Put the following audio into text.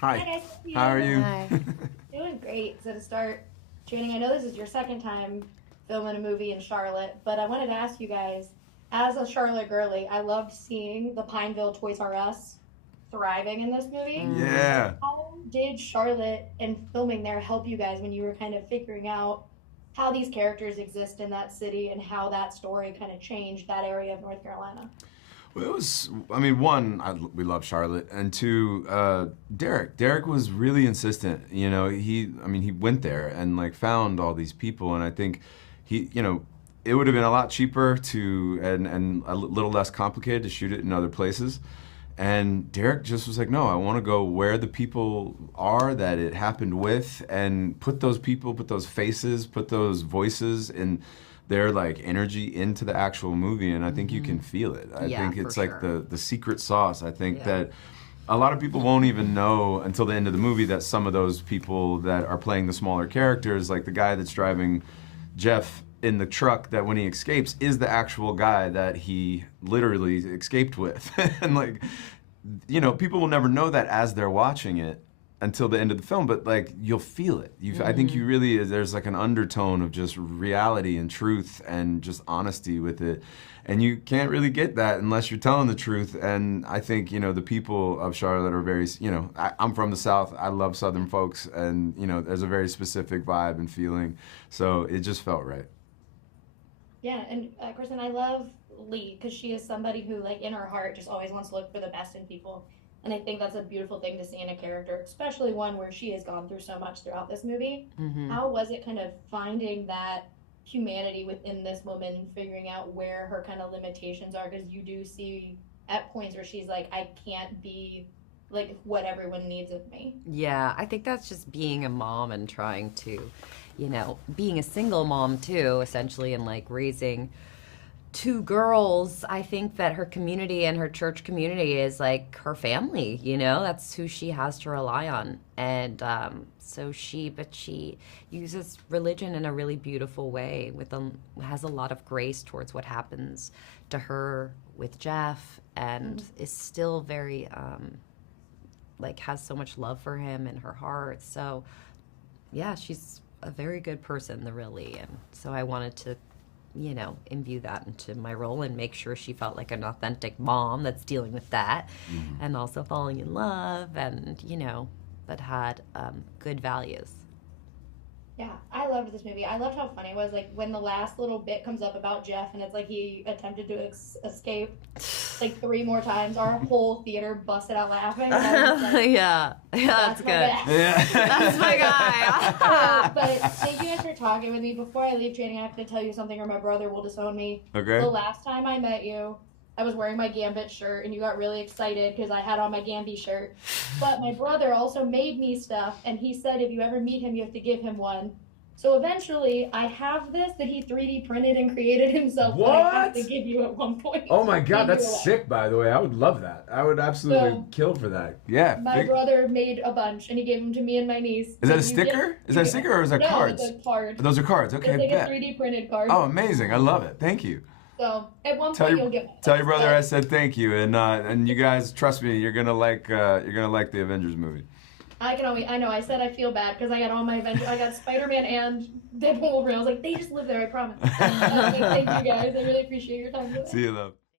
Hi. Hi guys, How are you? Hi. Doing great. So to start, Channing, I know this is your second time filming a movie in Charlotte, but I wanted to ask you guys, as a Charlotte girly, I loved seeing the Pineville Toys R Us thriving in this movie. Yeah. How did Charlotte and filming there help you guys when you were kind of figuring out how these characters exist in that city and how that story kind of changed that area of North Carolina? Well, it was, I mean, one, we love Charlotte, and two, Derek. Derek was really insistent. You know, he went there and like found all these people, and I think it would have been a lot cheaper and a little less complicated to shoot it in other places. And Derek just was like, no, I want to go where the people are that it happened with, and put those people, put those faces, put those voices and their like energy into the actual movie, and I think you can feel it. I think it's like the secret sauce. I think that a lot of people won't even know until the end of the movie that some of those people that are playing the smaller characters, like the guy that's driving Jeff in the truck, that when he escapes is the actual guy that he literally escaped with. And like, you know, people will never know that as they're watching it until the end of the film, but like you'll feel it. I think you really, there's like an undertone of just reality and truth and just honesty with it. And you can't really get that unless you're telling the truth. And I think, you know, the people of Charlotte are very, you know, I'm from the South. I love Southern folks, and, you know, there's a very specific vibe and feeling. So it just felt right. Yeah, and Kristen, I love Lee because she is somebody who, like, in her heart, just always wants to look for the best in people. And I think that's a beautiful thing to see in a character, especially one where she has gone through so much throughout this movie. How was it kind of finding that humanity within this woman and figuring out where her kind of limitations are? Because you do see at points where she's like, I can't be like what everyone needs of me. Yeah, I think that's just being a mom and trying to, you know, being a single mom too, essentially, and like raising two girls. I think that her community and her church community is like her family, you know, that's who she has to rely on. And so she uses religion in a really beautiful way, has a lot of grace towards what happens to her with Jeff, and is still very like has so much love for him in her heart. So yeah, she's a very good person, really. And so I wanted to, you know, imbue that into my role and make sure she felt like an authentic mom that's dealing with that, and also falling in love, and, you know, but had good values. Yeah, I loved this movie. I loved how funny it was. Like, when the last little bit comes up about Jeff, and it's like he attempted to escape like 3 more times, our whole theater busted out laughing. And I was like, Yeah, that's good. Yeah. That's my guy. But thank you guys for talking with me. Before I leave training, I have to tell you something, or my brother will disown me. Okay. The last time I met you, I was wearing my Gambit shirt, and you got really excited because I had on my Gamby shirt. But my brother also made me stuff, and he said if you ever meet him, you have to give him one. So eventually, I have this that he 3D printed and created himself. What? That I have to give you at one point. Oh my God, Give you that's away. sick, by the way. I would love that. I would absolutely So, kill for that. Yeah. My brother made a bunch, and he gave them to me and my niece. Is that a You sticker? Is that a sticker, or is that no, cards? it's a card. Those are cards. Okay, It's like bet. a 3D printed card. Oh, amazing. I love it. Thank you. So at one Tell point your, you'll get one. tell your brother But I said thank you, and you guys, trust me, you're gonna like the Avengers movie. I know. I said I feel bad because I got all my Avengers. I got Spider-Man and Deadpool Wolverine. I was like, they just live there. I promise. Thank you guys. I really appreciate your time today. See you, love.